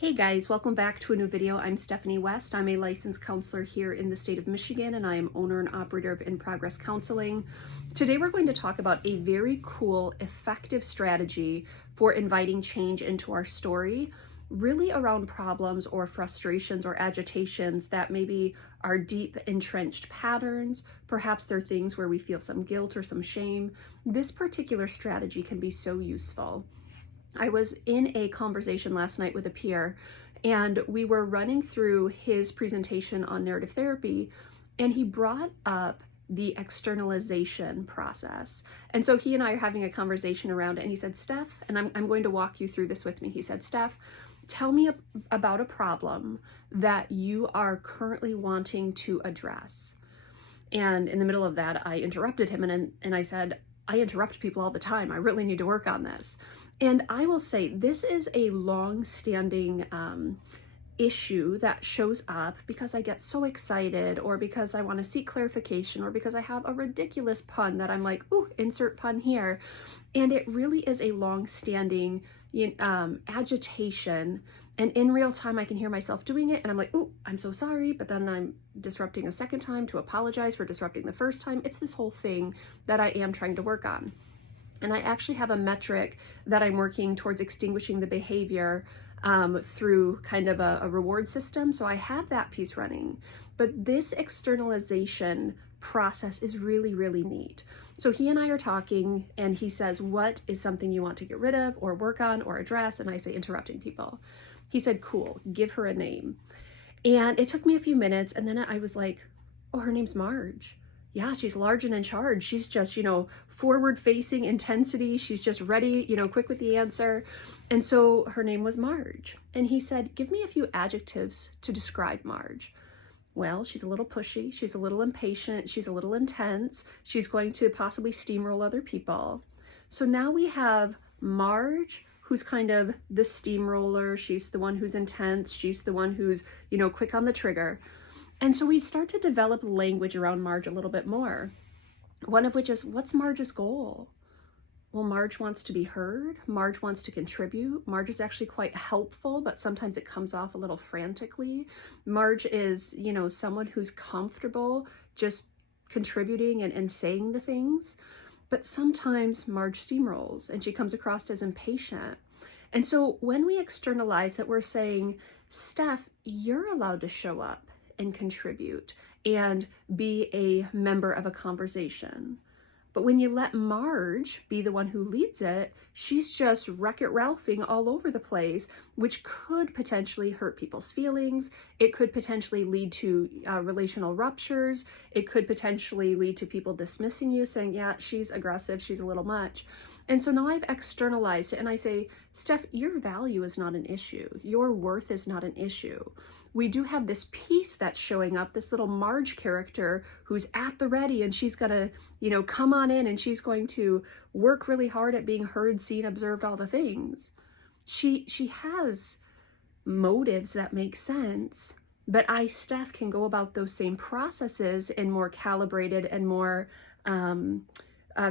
Hey guys, welcome back to a new video. I'm Stephanie West. I'm a licensed counselor here in the state of Michigan, and I am owner and operator of In Progress Counseling. Today we're going to talk about a very cool, effective strategy for inviting change into our story, really around problems or frustrations or agitations that maybe are deep entrenched patterns. Perhaps they're things where we feel some guilt or some shame. This particular strategy can be so useful. I was in a conversation last night with a peer, and we were running through his presentation on narrative therapy, and he brought up the externalization process. And so he and I are having a conversation around it, and he said, Steph, and I'm going to walk you through this with me. He said, Steph, tell me about a problem that you are currently wanting to address. And in the middle of that, I interrupted him, and I said, I interrupt people all the time. I really need to work on this. And I will say this is a long-standing issue that shows up because I get so excited, or because I want to seek clarification, or because I have a ridiculous pun that I'm like, ooh, insert pun here. And it really is a long-standing agitation. And in real time, I can hear myself doing it, and I'm like, ooh, I'm so sorry. But then I'm disrupting a second time to apologize for disrupting the first time. It's this whole thing that I am trying to work on. And I actually have a metric that I'm working towards extinguishing the behavior through kind of a reward system. So I have that piece running. But this externalization process is really, really neat. So he and I are talking, and he says, what is something you want to get rid of or work on or address? And I say, interrupting people. He said, cool, give her a name. And it took me a few minutes, and then I was like, oh, her name's Marge. Yeah, she's large and in charge. She's just, forward-facing intensity. She's just ready, quick with the answer. And so her name was Marge. And he said, give me a few adjectives to describe Marge. Well, she's a little pushy. She's a little impatient. She's a little intense. She's going to possibly steamroll other people. So now we have Marge, who's kind of the steamroller. She's the one who's intense. She's the one who's, quick on the trigger. And so we start to develop language around Marge a little bit more. One of which is, what's Marge's goal? Well, Marge wants to be heard. Marge wants to contribute. Marge is actually quite helpful, but sometimes it comes off a little frantically. Marge is, someone who's comfortable just contributing and saying the things. But sometimes Marge steamrolls and she comes across as impatient. And so when we externalize it, we're saying, Steph, you're allowed to show up and contribute and be a member of a conversation. But when you let Marge be the one who leads it, she's just Wreck-It Ralphing all over the place, which could potentially hurt people's feelings. It could potentially lead to relational ruptures. It could potentially lead to people dismissing you, saying, yeah, she's aggressive, she's a little much. And so now I've externalized it, and I say, Steph, your value is not an issue. Your worth is not an issue. We do have this piece that's showing up, this little Marge character who's at the ready, and she's gonna, come on in, and she's going to work really hard at being heard, seen, observed, all the things. She has motives that make sense, but I, Steph, can go about those same processes in more calibrated and more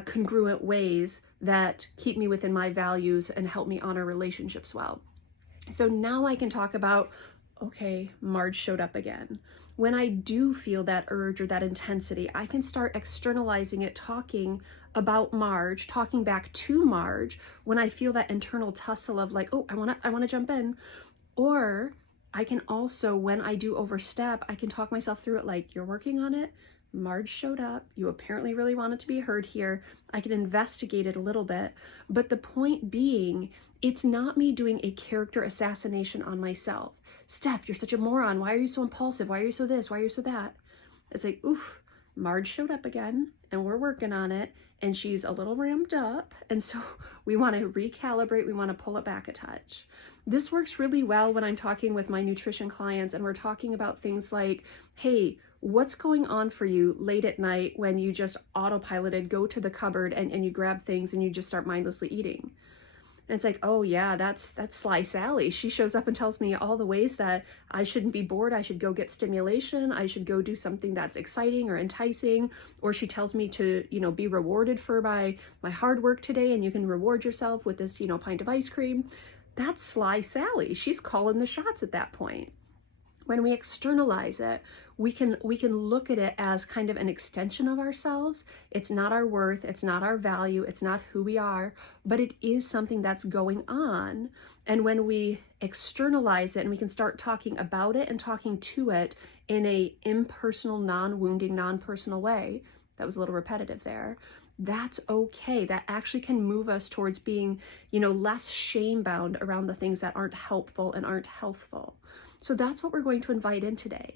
congruent ways that keep me within my values and help me honor relationships well. So now I can talk about, okay, Marge showed up again. When I do feel that urge or that intensity, I can start externalizing it, talking about Marge, talking back to Marge when I feel that internal tussle of like, oh, I want to jump in. Or I can also, when I do overstep, I can talk myself through it like, you're working on it. Marge showed up. You apparently really wanted to be heard here. I can investigate it a little bit. But the point being, it's not me doing a character assassination on myself. Steph, you're such a moron. Why are you so impulsive? Why are you so this? Why are you so that? It's like, oof, Marge showed up again, and we're working on it, and she's a little ramped up. And so we want to recalibrate. We want to pull it back a touch. This works really well when I'm talking with my nutrition clients, and we're talking about things like, hey, what's going on for you late at night when you just autopiloted, go to the cupboard and you grab things and you just start mindlessly eating? And it's like, oh yeah, that's Sly Sally. She shows up and tells me all the ways that I shouldn't be bored. I should go get stimulation. I should go do something that's exciting or enticing. Or she tells me to, be rewarded for my hard work today, and you can reward yourself with this, pint of ice cream. That's Sly Sally. She's calling the shots at that point. When we externalize it, we can look at it as kind of an extension of ourselves. It's not our worth, it's not our value, it's not who we are, but it is something that's going on. And when we externalize it and we can start talking about it and talking to it in a impersonal, non-wounding, non-personal way, that was a little repetitive there, that's okay. That actually can move us towards being, less shame-bound around the things that aren't helpful and aren't healthful. So that's what we're going to invite in today.